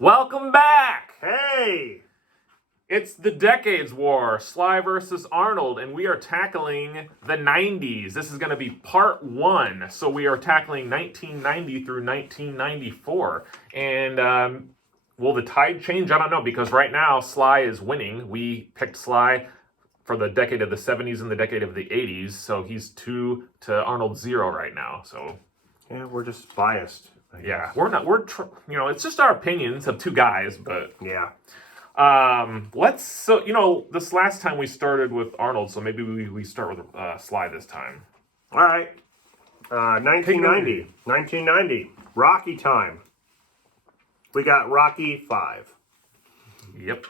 Welcome back! Hey! It's the Decades War, Sly versus Arnold, and we are tackling the 90s. This is going to be part one, so we are tackling 1990 through 1994. And will the tide change? I don't know, because right now Sly is winning. We picked Sly for the decade of the 70s and the decade of the 80s, so he's 2 to Arnold 0 right now. So yeah, we're just biased. Yeah, it's just our opinions of two guys, but yeah. This last time we started with Arnold, so maybe we start with Sly this time. All right. 1990, Rocky time. We got Rocky 5. Yep.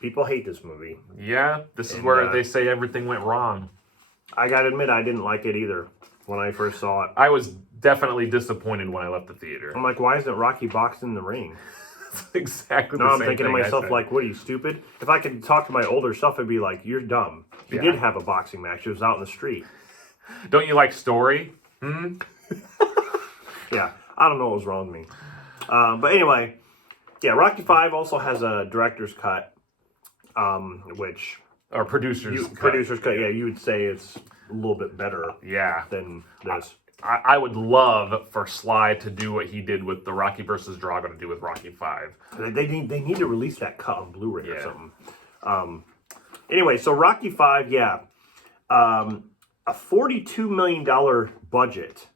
People hate this movie. Yeah, this is where they say everything went wrong. I gotta admit, I didn't like it either when I first saw it. I was definitely disappointed when I left the theater. I'm like, why isn't Rocky boxing in the ring? That's exactly no, the I'm same thinking thing to myself, like, what are you, stupid? If I could talk to my older self, I'd be like, you're dumb. He did have a boxing match. It was out in the street. Don't you like story? Yeah, I don't know what was wrong with me. But anyway, yeah, Rocky 5 also has a director's cut, which... Or producer's cut. Producer's cut, yeah, you would say it's a little bit better than this. I would love for Sly to do what he did with the Rocky versus Drago to do with Rocky 5. They need to release that cut on Blu-ray or something. Anyway, so Rocky 5, a $42 million budget,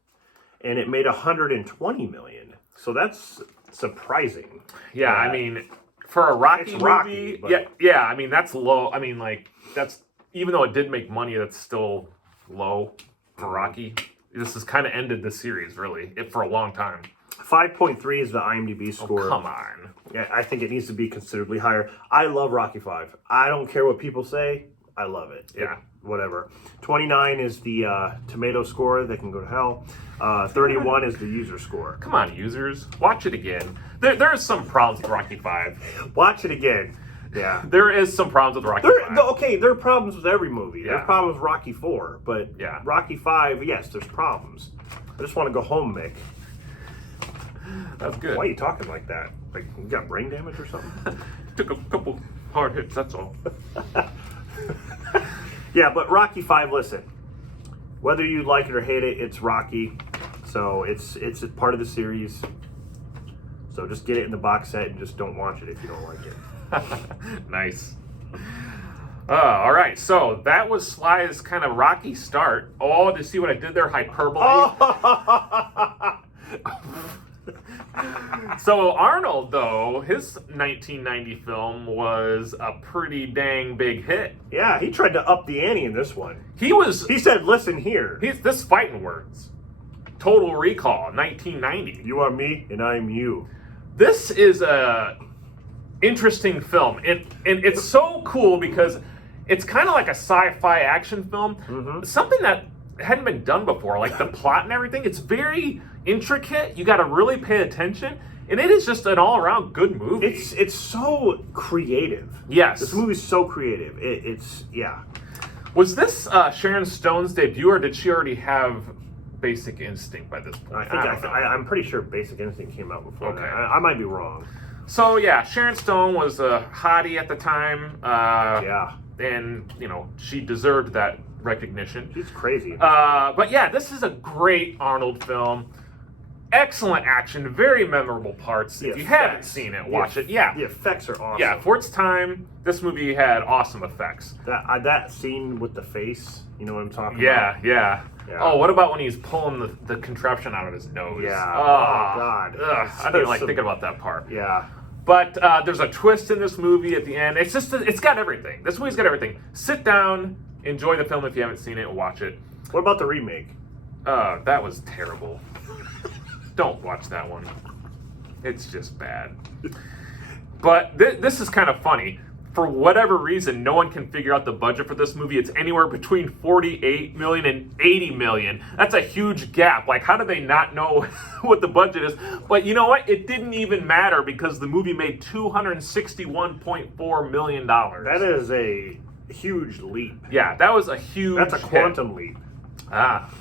and it made $120 million. So that's surprising. Yeah, I mean, for a Rocky movie, but... I mean, that's low. I mean, like, that's, even though it did make money, that's still low for Rocky. This has kind of ended the series, really, for a long time. 5.3 is the IMDb score. Oh, come on. Yeah, I think it needs to be considerably higher. I love Rocky 5. I don't care what people say. I love it. Yeah. Whatever. 29 is the tomato score. They can go to hell. 31 is the user score. Come on, users. Watch it again. There is some problems with Rocky 5. Watch it again. Yeah. There is some problems with Rocky 5. Okay, there are problems with every movie. Yeah. There's problems with Rocky 4, but Rocky 5, yes, there's problems. I just want to go home, Mick. That's good. Why are you talking like that? Like, you got brain damage or something? Took a couple hard hits, that's all. Yeah, but Rocky 5, listen. Whether you like it or hate it, it's Rocky. So it's a part of the series. So just get it in the box set and just don't watch it if you don't like it. Nice. All right, so that was Sly's kind of rocky start. Oh, to see what I did there? Hyperbole. Oh. So Arnold, though, his 1990 film was a pretty dang big hit. Yeah, he tried to up the ante in this one. He said, listen here. This fighting words. Total Recall, 1990. You are me and I am you. This is a interesting film. And it's so cool because it's kind of like a sci-fi action film. Mm-hmm. Something that hadn't been done before, like the plot and everything. It's very intricate. You got to really pay attention. And it is just an all-around good movie. It's so creative. Yes. This movie's so creative. It's. Was this Sharon Stone's debut, or did she already have Basic Instinct by this point? I'm pretty sure Basic Instinct came out before that. I might be wrong. So, yeah, Sharon Stone was a hottie at the time. And, she deserved that recognition. She's crazy. But, yeah, this is a great Arnold film. Excellent action, very memorable parts. If you haven't seen it, watch it. Yeah. The effects are awesome. Yeah, for its time, this movie had awesome effects. That scene with the face, you know what I'm talking about? Yeah. Oh, what about when he's pulling the contraption out of his nose? Yeah. Oh, God. I don't like thinking about that part. Yeah. But there's a twist in this movie at the end. It's got everything. This movie's got everything. Sit down, enjoy the film if you haven't seen it, watch it. What about the remake? That was terrible. Don't watch that one. It's just bad. But this is kind of funny. For whatever reason, no one can figure out the budget for this movie. It's anywhere between $48 million and $80 million. That's a huge gap. Like, how do they not know what the budget is? But you know what? It didn't even matter because the movie made $261.4 million. That is a huge leap. Yeah, that was a huge That's a quantum leap. Ah.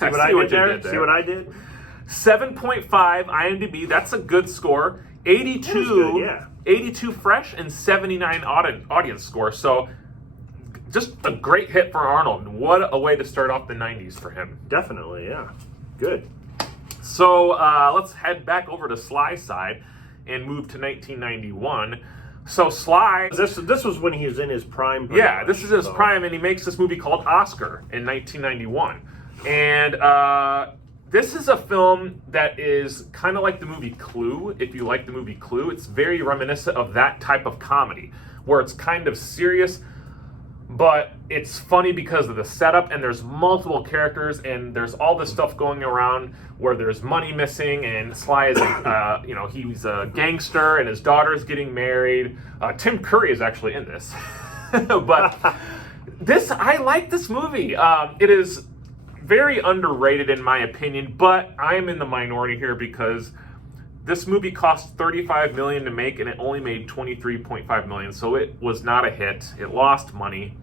See what I did there? See what I did? 7.5 IMDb, that's a good score. 82, good, yeah. 82 fresh and 79 audience score. So just a great hit for Arnold. What a way to start off the 90s for him. Definitely, yeah. Good. So let's head back over to Sly's side and move to 1991. So Sly... This was when he was in his prime. Yeah, this is his prime, and he makes this movie called Oscar in 1991. And this is a film that is kind of like the movie Clue, if you like the movie Clue. It's very reminiscent of that type of comedy, where it's kind of serious, but it's funny because of the setup, and there's multiple characters, and there's all this stuff going around where there's money missing, and Sly is he's a gangster, and his daughter's getting married. Tim Curry is actually in this. But I like this movie. It is very underrated in my opinion, but I am in the minority here because this movie cost $35 million to make, and it only made $23.5 million, so it was not a hit. It lost money.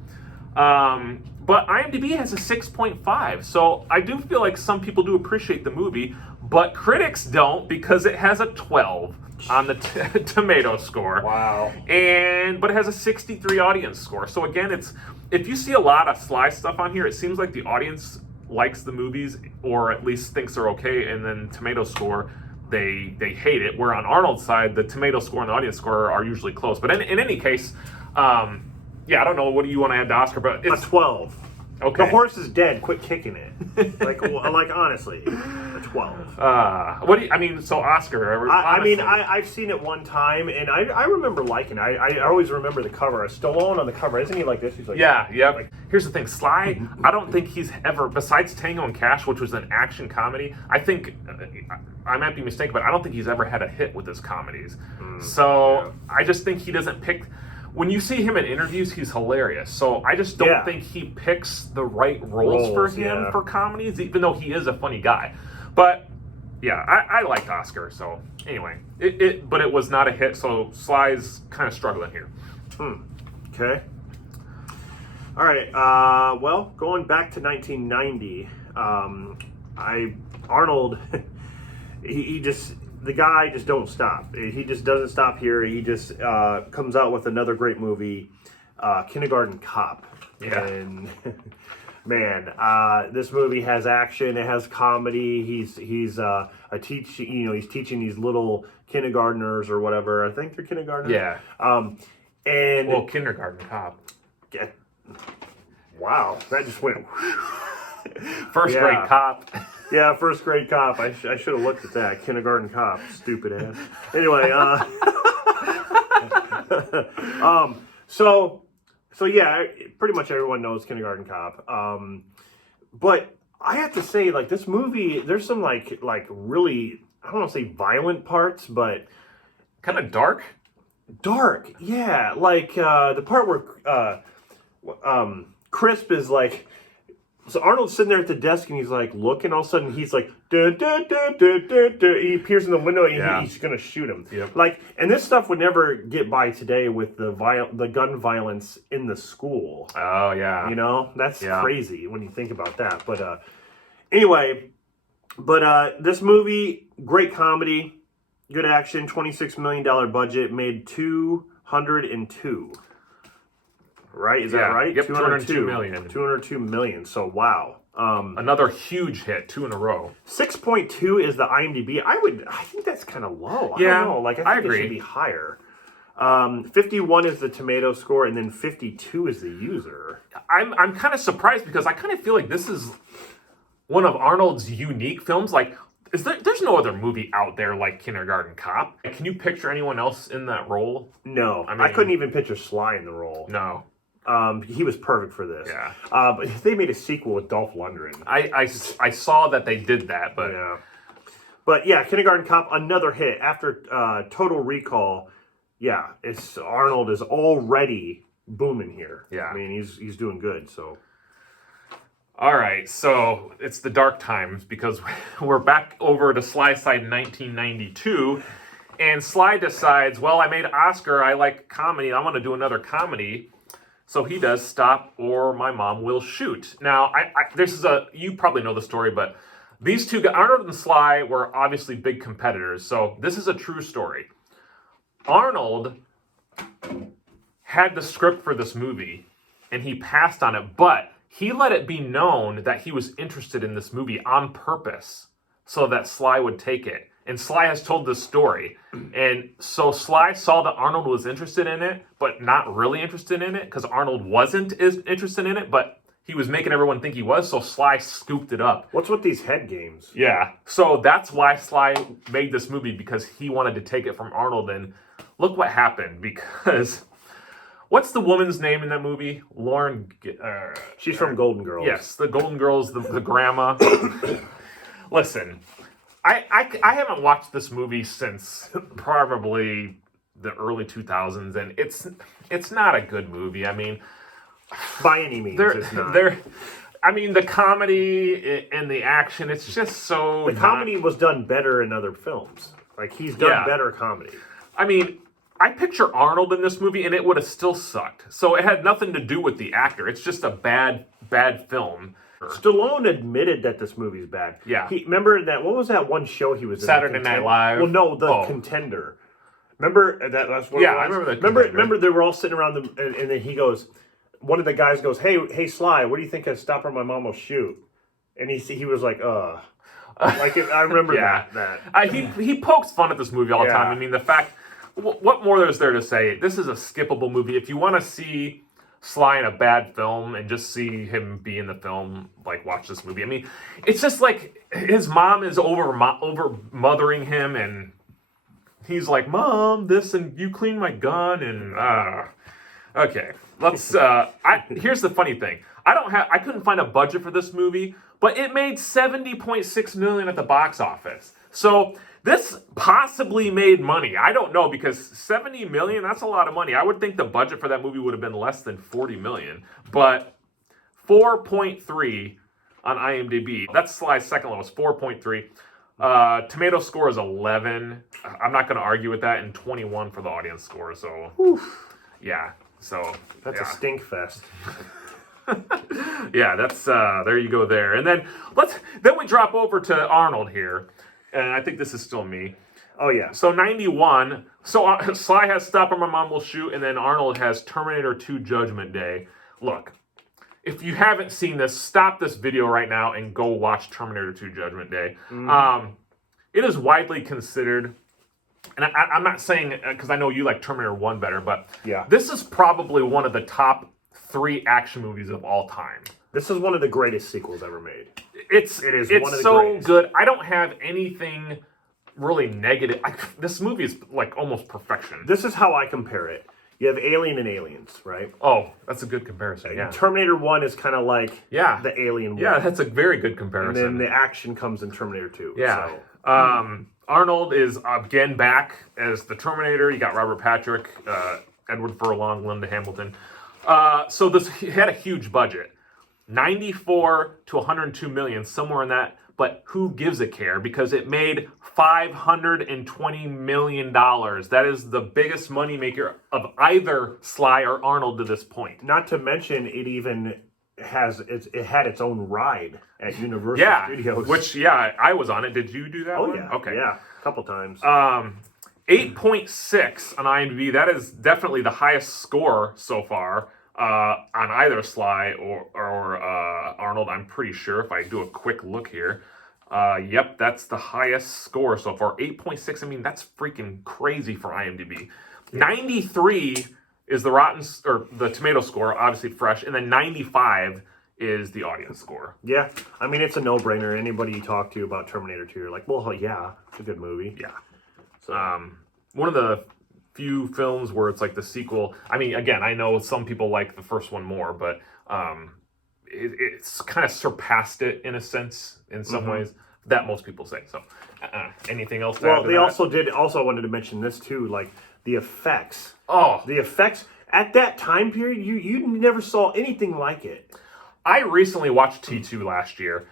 But IMDb has a 6.5, so I do feel like some people do appreciate the movie, but critics don't because it has a 12 on the tomato score. Wow. But it has a 63 audience score. So again, if you see a lot of Sly stuff on here, it seems like the audience likes the movies, or at least thinks they're okay, and then tomato score, they hate it. Where on Arnold's side, the tomato score and the audience score are usually close. But in any case, yeah, I don't know. What do you want to add to Oscar? But it's a 12. Okay. The horse is dead. Quit kicking it. like honestly, a 12. So Oscar. I've seen it one time, and I remember liking it. I always remember the cover. Stallone on the cover, isn't he like this? He's like, yeah. Like, here's the thing, Sly. I don't think he's ever, besides Tango and Cash, which was an action comedy. I think I might be mistaken, but I don't think he's ever had a hit with his comedies. I just think he doesn't pick. When you see him in interviews, he's hilarious. So I just don't think he picks the right roles for him for comedies, even though he is a funny guy. But yeah, I liked Oscar. So anyway, but it was not a hit. So Sly's kind of struggling here. Okay. All right. Well, going back to 1990, Arnold, the guy just don't stop. He just doesn't stop here. He just comes out with another great movie, Kindergarten Cop. Yeah. And man, this movie has action. It has comedy. He's teaching these little kindergartners or whatever. I think they're kindergartners. Yeah. Kindergarten Cop. Wow, that just went. First grade cop. Yeah, first grade cop. I should have looked at that. Kindergarten Cop. Stupid ass. Anyway, so yeah, pretty much everyone knows Kindergarten Cop. But I have to say, like, this movie, there's some like really, I don't want to say violent parts, but kind of dark. Dark, yeah. Like the part where Crisp is like. So Arnold's sitting there at the desk and he's like looking. All of a sudden he's like, dun, dun, dun, dun, dun, dun. He appears in the window and he's gonna shoot him. Yep. Like, and this stuff would never get by today with the gun violence in the school. Oh yeah, that's crazy when you think about that. But anyway, this movie, great comedy, good action, $26 million budget, made 202. Right? Is that right? Yep, 202 million. 202 million. So, wow. Another huge hit, 2 in a row. 6.2 is the IMDb. I think that's kind of low. I don't know. Like, I think it should be higher. 51 is the tomato score, and then 52 is the user. I'm kind of surprised because I kind of feel like this is one of Arnold's unique films. Like, there's no other movie out there like Kindergarten Cop. Can you picture anyone else in that role? No. I couldn't even picture Sly in the role. No. He was perfect for this. Yeah. But they made a sequel with Dolph Lundgren. I saw that they did that, but yeah. But yeah, Kindergarten Cop, another hit after Total Recall. Yeah, Arnold is already booming here. Yeah. I mean, he's doing good. So. All right, so it's the dark times because we're back over to Sly's side in 1992, and Sly decides, well, I made Oscar. I like comedy. I want to do another comedy. So he does Stop or My Mom Will Shoot. Now, you probably know the story, but these two guys, Arnold and Sly, were obviously big competitors. So this is a true story. Arnold had the script for this movie, and he passed on it, but he let it be known that he was interested in this movie on purpose so that Sly would take it. And Sly has told this story. And so Sly saw that Arnold was interested in it, but not really interested in it, because Arnold wasn't as interested in it, but he was making everyone think he was, so Sly scooped it up. What's with these head games? Yeah. So that's why Sly made this movie, because he wanted to take it from Arnold. And look what happened, because... What's the woman's name in that movie? Lauren... She's from Golden Girls. Yes, the Golden Girls, the grandma. Listen, I haven't watched this movie since probably the early 2000s, and it's not a good movie. I mean... By any means, it's not. I mean, the comedy and the action, it's just so... The comedy was done better in other films. Like, he's done better comedy. I mean... I picture Arnold in this movie, and it would have still sucked. So it had nothing to do with the actor. It's just a bad film. Stallone admitted that this movie's bad. Yeah. Remember that? What was that one show he was in? Saturday Night Live. Well, no, the Contender. Remember that? That's what it was? I remember that. Remember they were all sitting around and then he goes. One of the guys goes, "Hey, Sly, what do you think of Stop or My Mom Will Shoot?" And he was like, Like I remember that. He pokes fun at this movie all the time. I mean, the fact. What more is there to say? This is a skippable movie. If you want to see Sly in a bad film and just see him be in the film, like, watch this movie. I mean, it's just like his mom is over mothering him, and he's like, "Mom, this, and you clean my gun," and okay. Let's. Here's the funny thing. I couldn't find a budget for this movie, but it made $70.6 million at the box office. So. This possibly made money. I don't know, because $70 million, that's a lot of money. I would think the budget for that movie would have been less than $40 million. But 4.3 on IMDb. That's Sly's second lowest, 4.3. Tomato score is 11. I'm not going to argue with that, and 21 for the audience score. So, yeah. So that's a stink fest. Yeah, that's there you go there. And then we drop over to Arnold here. And I think this is still me. Oh, yeah. So 91. So Sly has Stop or My Mom Will Shoot, and then Arnold has Terminator 2 Judgment Day. Look, if you haven't seen this, stop this video right now and go watch Terminator 2 Judgment Day. It is widely considered, and I'm not saying, because I know you like Terminator 1 better, but this is probably one of the top 3 action movies of all time. This is one of the greatest sequels ever made. It is one of the so greatest. Good. I don't have anything really negative. This movie is like almost perfection. This is how I compare it. You have Alien and Aliens, right? Oh, that's a good comparison, yeah. Terminator 1 is kind of like the Alien 1. Yeah, that's a very good comparison. And then the action comes in Terminator 2. Yeah. So. Arnold is again back as the Terminator. You got Robert Patrick, Edward Furlong, Linda Hamilton. So this had a huge budget. 94 to 102 million, somewhere in that, but who gives a care? Because it made $520 million. That is the biggest moneymaker of either Sly or Arnold to this point. Not to mention, it even had its own ride at Universal Studios. Which, I was on it. Did you do that one? Yeah. Okay. Yeah, a couple times. 8.6 on IMDb. That is definitely the highest score so far. On either Sly or Arnold, I'm pretty sure, if I do a quick look here. Yep, that's the highest score so far, 8.6. I mean, that's freaking crazy for IMDb. 93 is the tomato score, obviously fresh, and then 95 is the audience score. Yeah, I mean, it's a no-brainer. Anybody you talk to about Terminator 2, you're like, well, yeah, it's a good movie. Yeah. So, one of the few films where it's like the sequel. I mean, again, I know some people like the first one more, but it's kind of surpassed it in a sense in some ways. That most people say. So, anything else to add to they that? also wanted to mention this too, like the effects. Oh, the effects at that time period, you never saw anything like it. I recently watched T2 last year.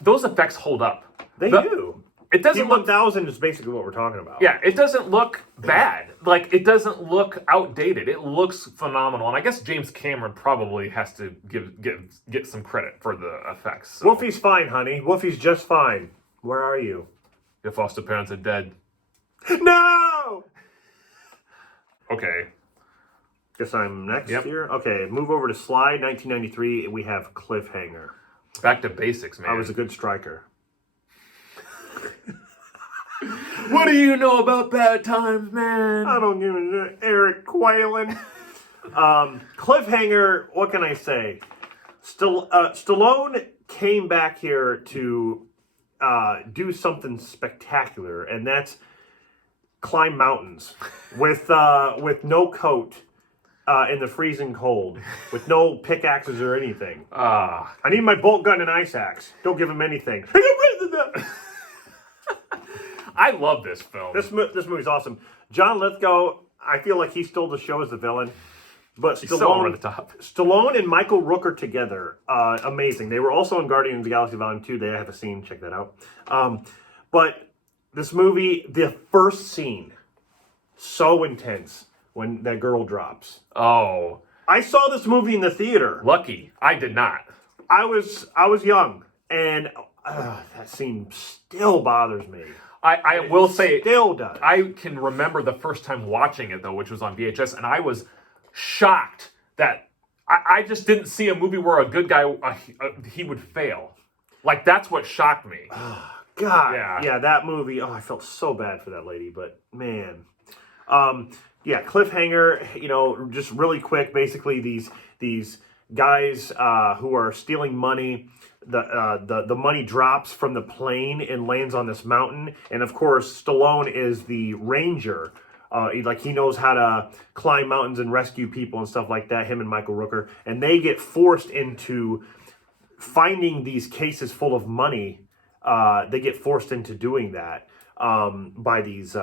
Those effects hold up. They do. It doesn't look... T-1000 is basically what we're talking about. Yeah, it doesn't look bad. Like, it doesn't look outdated. It looks phenomenal. And I guess James Cameron probably has to get some credit for the effects. So. Wolfie's fine, honey. Wolfie's just fine. Where are you? Your foster parents are dead. No! Okay. Guess I'm next Yep. here. Okay, move over to Slide, 1993. We have Cliffhanger. Back to basics, man. I was a good striker. What do you know about bad times, man? I don't give a shit. Eric Quaylen. Cliffhanger, what can I say? Stallone came back here to do something spectacular, and that's climb mountains with no coat in the freezing cold, with no pickaxes or anything. I need my bolt gun and ice axe. Don't give him anything. I love this film. This movie's awesome. John Lithgow, I feel like he stole the show as the villain. But He's so over the top. Stallone and Michael Rooker together, amazing. They were also in Guardians of the Galaxy Volume 2. They have a scene, check that out. But this movie, the first scene, so intense when that girl drops. Oh. I saw this movie in the theater. Lucky. I did not. I was young, and that scene still bothers me. I will say, Still does. I can remember the first time watching it, though, which was on VHS, and I was shocked that I just didn't see a movie where a good guy, he would fail. Like, that's what shocked me. God, Yeah. yeah, that movie. Oh, I felt so bad for that lady, but man, yeah, Cliffhanger. You know, just really quick. Basically, these guys who are stealing money. The money drops from the plane and lands on this mountain, and of course, Stallone is the ranger. He knows how to climb mountains and rescue people and stuff like that. Him and Michael Rooker, and they get forced into finding these cases full of money. They get forced into doing that by these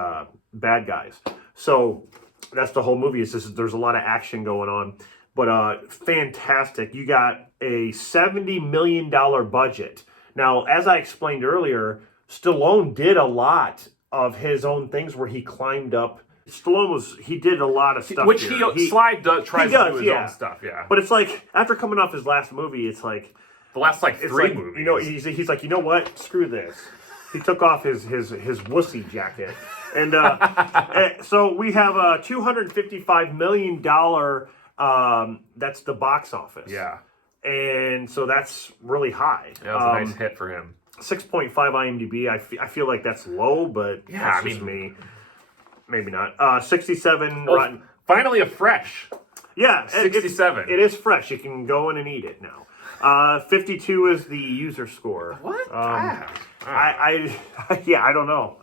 bad guys. So that's the whole movie. There's a lot of action going on, but fantastic. You got a $70 million budget. Now, as I explained earlier, Stallone did a lot of his own things where he climbed up. He did a lot of stuff. Which here. Slide tries to do his own stuff, yeah. But it's like, after coming off his last movie, it's like, the last three movies. You know, he's like, you know what? Screw this. He took off his wussy jacket, and so we have a $255 million. That's the box office. Yeah, and so that's really high. That was a nice hit for him. 6.5 IMDb. I feel like that's low, but yeah, that's just me. Maybe not. 67 Rotten. Finally, a fresh. Yeah, 67. It is fresh. You can go in and eat it now. 52 is the user score. What? I don't know.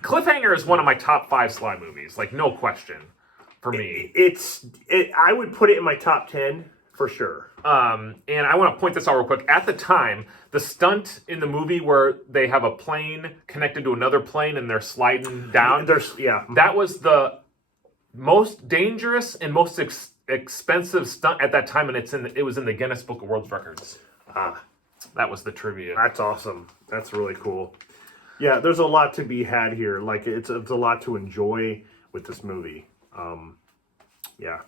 Cliffhanger is one of my top 5 Sly movies, like no question, for me. I would put it in my top 10 for sure. And I want to point this out real quick. At the time, the stunt in the movie where they have a plane connected to another plane and they're sliding down, that was the most dangerous and most expensive stunt at that time, and it was in the Guinness Book of World Records. That was the trivia. That's awesome. That's really cool. Yeah, there's a lot to be had here. Like it's a lot to enjoy with this movie. Yeah,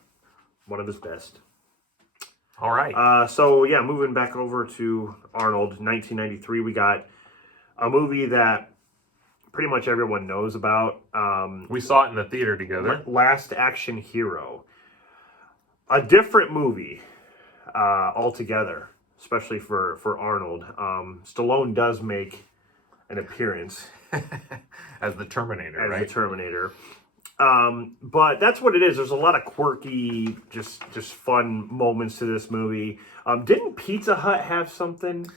one of his best. All right. So yeah, moving back over to Arnold, 1993, we got a movie that pretty much everyone knows about. We saw it in the theater together. Last Action Hero. A different movie altogether, especially for Arnold. Stallone does make an appearance as the Terminator, as right? the Terminator. But that's what it is. There's a lot of quirky, just fun moments to this movie. Didn't Pizza Hut have something?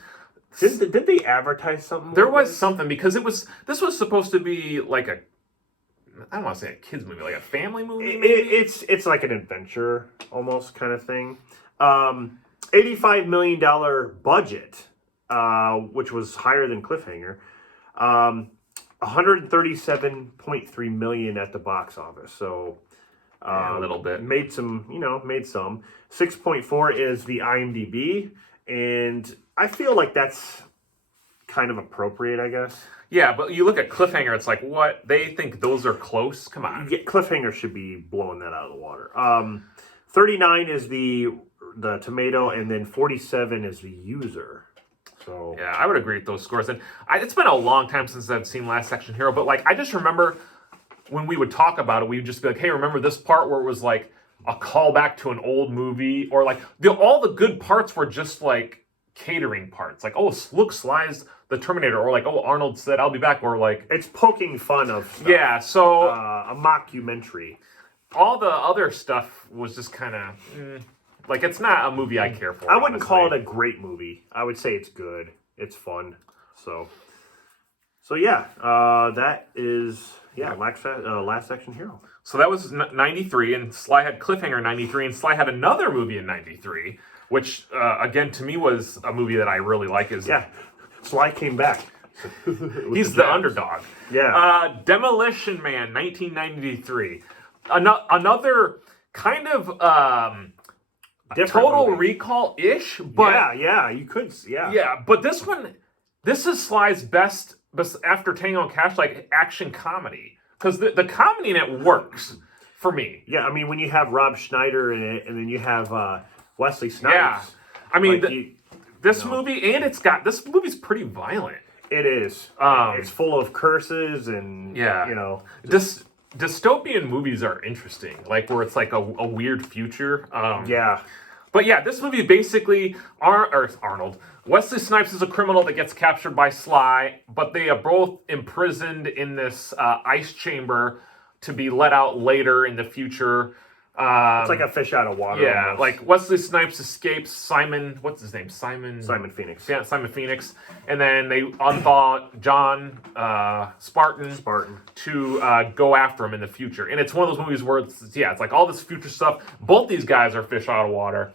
Did they advertise something? There was something, because this was supposed to be like I don't want to say a kid's movie, like a family movie. It's like an adventure almost kind of thing. $85 million budget, which was higher than Cliffhanger. 137.3 million at the box office. So a little bit. Made some. 6.4 is the IMDb, and I feel like that's kind of appropriate, I guess. Yeah, but you look at Cliffhanger, it's like, what? They think those are close? Come on. Yeah, Cliffhanger should be blowing that out of the water. 39 is the tomato, and then 47 is the user. So yeah, I would agree with those scores. And it's been a long time since I've seen Last Action Hero, but like I just remember when we would talk about it, we would just be like, hey, remember this part where it was like a callback to an old movie? Or like all the good parts were just like catering parts. Like, oh, look, Sly's the Terminator. Or like, oh, Arnold said, I'll be back. Or like... It's poking fun of stuff. Yeah, so... a mockumentary. All the other stuff was just kind of... like, it's not a movie I care for. I wouldn't call it a great movie. I would say it's good. It's fun. So yeah, that is Last Action Hero. So that was 93, and Sly had Cliffhanger in 93, and Sly had another movie in 93, which, again, to me was a movie that I really like. Sly came back. He's the underdog. Yeah. Demolition Man, 1993. Another kind of Total movie. Recall-ish, but... Yeah, you could, Yeah, but this is Sly's best, after Tango and Cash, like, action comedy. Because the comedy in it works, for me. Yeah, I mean, when you have Rob Schneider in it, and then you have Wesley Snipes. Yeah. I mean, like this movie, and this movie's pretty violent. It is. It's full of curses and, dystopian movies are interesting, like where it's like a weird future. Yeah. But yeah, this movie basically, Arnold, Wesley Snipes is a criminal that gets captured by Sly, but they are both imprisoned in this ice chamber to be let out later in the future. It's like a fish out of water. Yeah, almost. like Wesley Snipes escapes Simon, what's his name? Simon Phoenix. Yeah, Simon Phoenix. And then they unthaw John Spartan to go after him in the future. And it's one of those movies where it's like all this future stuff. Both these guys are fish out of water.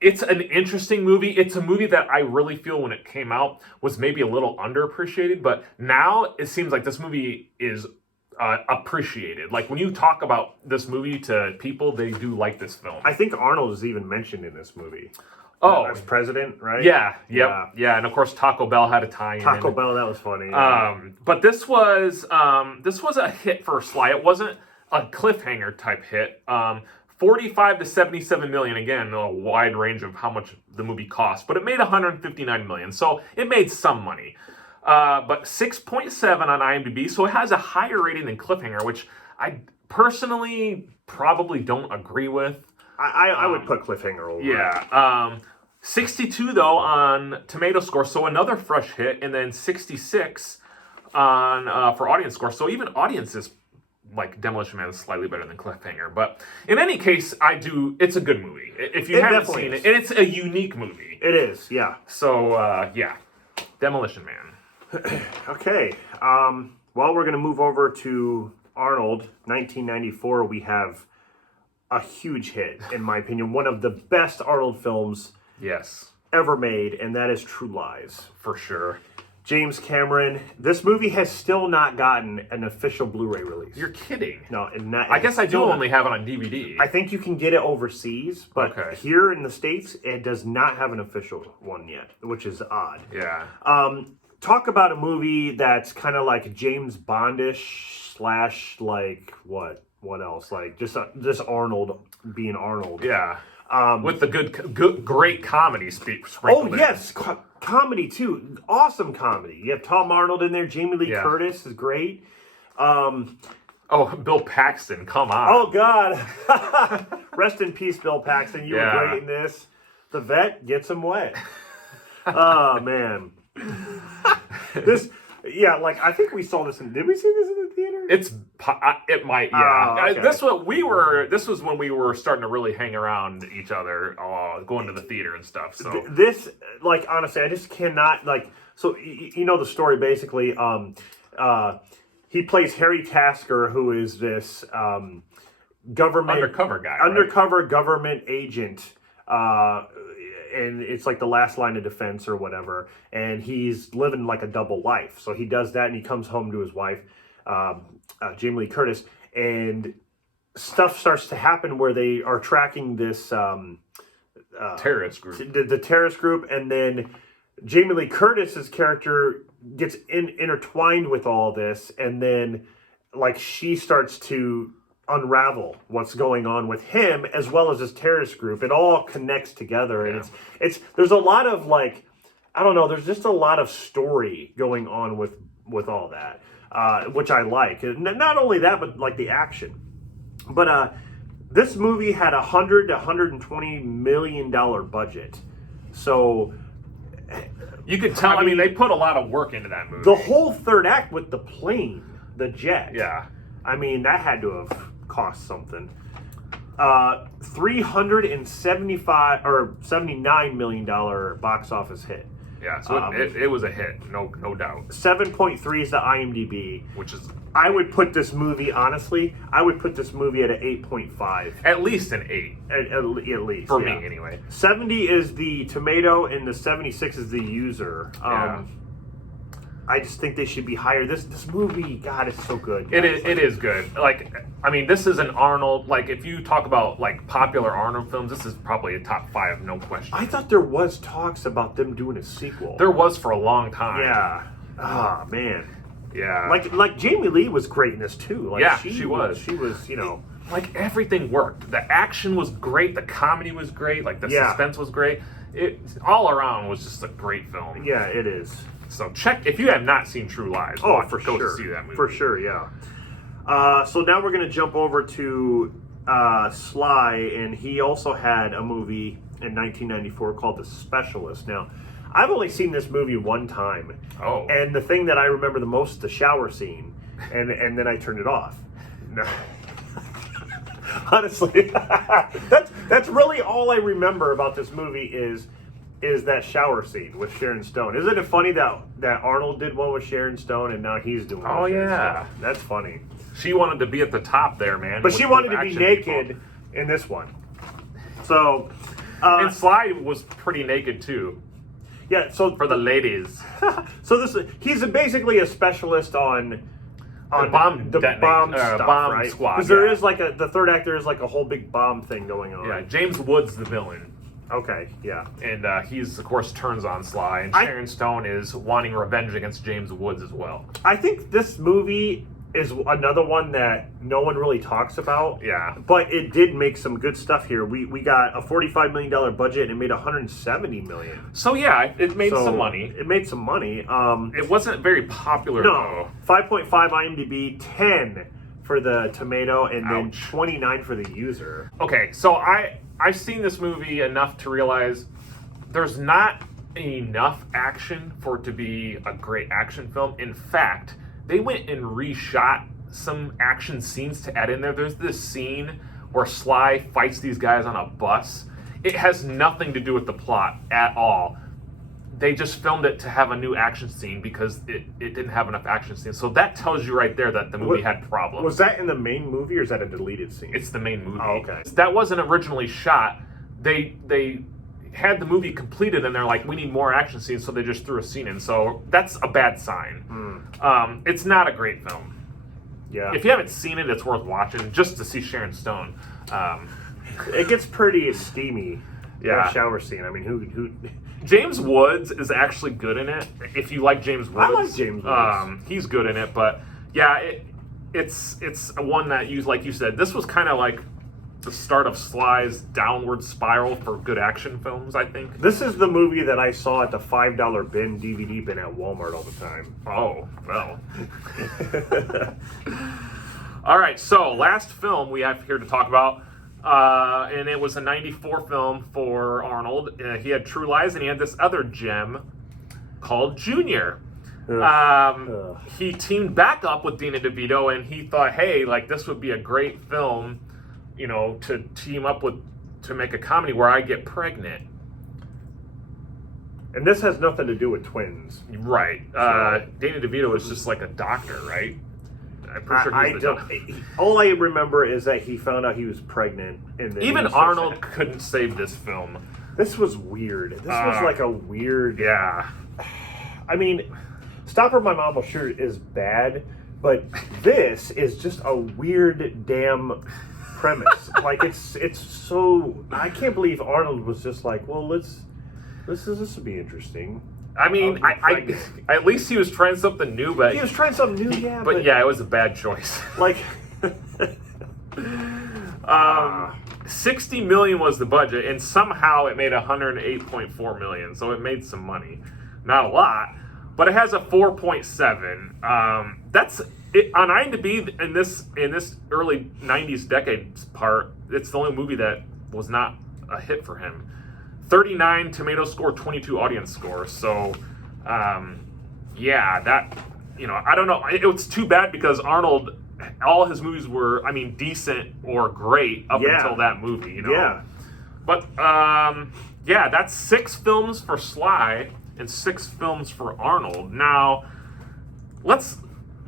It's an interesting movie. It's a movie that I really feel when it came out was maybe a little underappreciated, but now it seems like this movie is appreciated. Like when you talk about this movie to people, they do like this film. I think Arnold is even mentioned in this movie. Oh, as president, right? Yeah, yeah, and of course Taco Bell had a tie-in. Taco Bell, that was funny. Yeah. But this was a hit for Sly. It wasn't a cliffhanger type hit. 45 to 77 million, again, a wide range of how much the movie cost, but it made 159 million, so it made some money. But 6.7 on IMDb, so it has a higher rating than Cliffhanger, which I personally probably don't agree with. I would put Cliffhanger over. Yeah. 62, though, on Tomato Score, so another fresh hit, and then 66 on for audience score, so even audiences like Demolition Man is slightly better than Cliffhanger. But in any case, it's a good movie. If you haven't seen it, and it's a unique movie. It is, yeah. So, yeah. Demolition Man. Okay. Well, we're going to move over to Arnold, 1994. We have a huge hit, in my opinion. One of the best Arnold films ever made, and that is True Lies. For sure. James Cameron. This movie has still not gotten an official Blu-ray release. You're kidding. No, I guess I do only have it on DVD. I think you can get it overseas, but here in the States, it does not have an official one yet, which is odd. Yeah. Talk about a movie that's kind of like James Bondish / like what else? Like just Arnold being Arnold. Yeah. With the great comedy sprinkled in. Oh yes, comedy too. Awesome comedy. You have Tom Arnold in there. Jamie Lee Curtis is great. Bill Paxton, come on. Oh God, rest in peace, Bill Paxton. You were great in this. The vet gets him wet. Oh man. I think we saw this did we see this in the theater? It might, yeah. Okay. This was when we were starting to really hang around each other, going to the theater and stuff. So this, honestly, I just cannot, so you know the story basically. He plays Harry Tasker, who is this undercover guy, government agent. And it's like the last line of defense or whatever. And he's living like a double life. So he does that and he comes home to his wife, Jamie Lee Curtis. And stuff starts to happen where they are tracking this terrorist group. The terrorist group. And then Jamie Lee Curtis's character gets intertwined with all this. And then she starts to unravel what's going on with him as well as this terrorist group. It all connects together, and it's there's a lot of I don't know, there's just a lot of story going on with all that. which I like. And not only that, but like the action. But this movie had $100 to $120 million budget. So you could tell. I mean, they put a lot of work into that movie. The whole third act with the plane, the jet. Yeah. I mean, that had to have cost something. $79 million box office hit. Yeah, so it was a hit, no doubt. 7.3 is the IMDb, which is. I would put this movie, honestly, I would put this movie at an 8.5. At least an 8. At least. For me, anyway. 70 is the tomato, and the 76 is the user. I just think they should be higher. This movie, God, it's so good. It is good. Like, I mean, this is an Arnold. Like, if you talk about like popular Arnold films, this is probably a top 5, no question. I thought there was talks about them doing a sequel. There was for a long time. Yeah. Ah, man. Yeah. Like Jamie Lee was great in this too. Like, yeah, she was. She was, you know. Like, everything worked. The action was great. The comedy was great. Like, the suspense was great. It all around was just a great film. Yeah, it is. So check if you have not seen True Lies. Oh, go to see that movie. For sure, yeah. So now we're going to jump over to Sly, and he also had a movie in 1994 called The Specialist. Now, I've only seen this movie one time. Oh. And the thing that I remember the most is the shower scene, and then I turned it off. No. Honestly, that's really all I remember about this movie is that shower scene with Sharon Stone. Isn't it funny that Arnold did one with Sharon Stone and now he's doing one with Sharon Stone? That's funny. She wanted to be at the top there, man. But she wanted to be naked in this one. So, and Sly was pretty naked too. Yeah, so for the ladies. So he's basically a specialist on the bomb stuff, bomb right? squad. Because there is like the third act, there is like a whole big bomb thing going on. Yeah, James Woods the villain. Okay, yeah. And he's, of course, turns on Sly. And Sharon Stone is wanting revenge against James Woods as well. I think this movie is another one that no one really talks about. Yeah. But it did make some good stuff here. We got a $45 million budget and it made $170 million. So, yeah, it made some money. It made some money. It wasn't very popular, though. 5.5 IMDb, 10 for the tomato, and then 29 for the user. Okay, so I've seen this movie enough to realize there's not enough action for it to be a great action film. In fact, they went and reshot some action scenes to add in there. There's this scene where Sly fights these guys on a bus. It has nothing to do with the plot at all. They just filmed it to have a new action scene because it didn't have enough action scenes. So that tells you right there that the movie had problems. Was that in the main movie or is that a deleted scene? It's the main movie. Oh, okay. That wasn't originally shot. They had the movie completed and they're like, we need more action scenes, so they just threw a scene in. So that's a bad sign. It's not a great film. Yeah. If you haven't seen it, it's worth watching just to see Sharon Stone. It gets pretty steamy. Yeah. That shower scene. I mean, who James Woods is actually good in it. If you like James Woods, I like James Woods. He's good in it. But yeah, it's one that like you said, this was kind of like the start of Sly's downward spiral for good action films, I think. This is the movie that I saw at the $5 bin, DVD bin at Walmart all the time. Oh, well. All right, so last film we have here to talk about, and it was a 94 film for Arnold. He had True Lies, and he had this other gem called Junior. He teamed back up with Dana DeVito, and he thought, hey, like, this would be a great film, you know, to team up with, to make a comedy where I get pregnant. And this has nothing to do with twins. Right. Dana DeVito is just like a doctor, right? I'm pretty sure he's the doctor. All I remember is that he found out he was pregnant. And then even Arnold couldn't save this film. This was weird. This was like a weird... Yeah. I mean, Stop or My Mom Will Shoot is bad, but this is just a weird damn premise. Like, it's so... I can't believe Arnold was just like, well, this will be interesting. I mean, I at least he was trying something new, but... He was trying something new, yeah, but yeah, it was a bad choice. Like... $60 million was the budget, and somehow it made $108.4 million, so it made some money. Not a lot, but it has a 4.7. That's it, on IMDb in this early 90s decades part. It's the only movie that was not a hit for him. 39 tomato score, 22 audience score. So, yeah, that, you know, I don't know. It was too bad because Arnold, all his movies were, I mean, decent or great up until that movie, you know. Yeah. But, yeah, that's 6 films for Sly and 6 films for Arnold. Now, this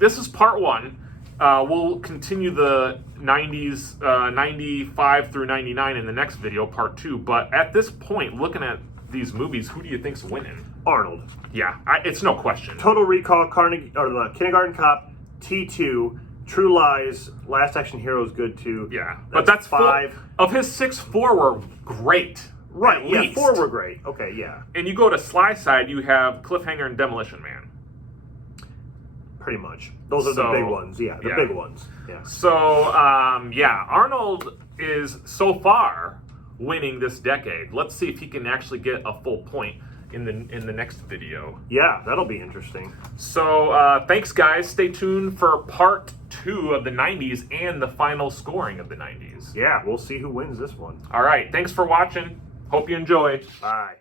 is part 1. We'll continue the 90s, 95 through 99 in the next video, part 2. But at this point, looking at these movies, who do you think's winning? Arnold. Yeah, it's no question. Total Recall, the Kindergarten Cop, T2, True Lies, Last Action Hero is good too. Yeah, but that's 5. Of his 6, 4 were great. Right, at yeah, least. 4 were great. Okay, yeah. And you go to Sly side, you have Cliffhanger and Demolition Man. Pretty much. Those are the big ones. Yeah, the big ones. Yeah. So, yeah, Arnold is so far winning this decade. Let's see if he can actually get a full point in the next video. Yeah, that'll be interesting. So, thanks, guys. Stay tuned for part 2 of the 90s and the final scoring of the 90s. Yeah, we'll see who wins this one. All right. Thanks for watching. Hope you enjoyed. Bye.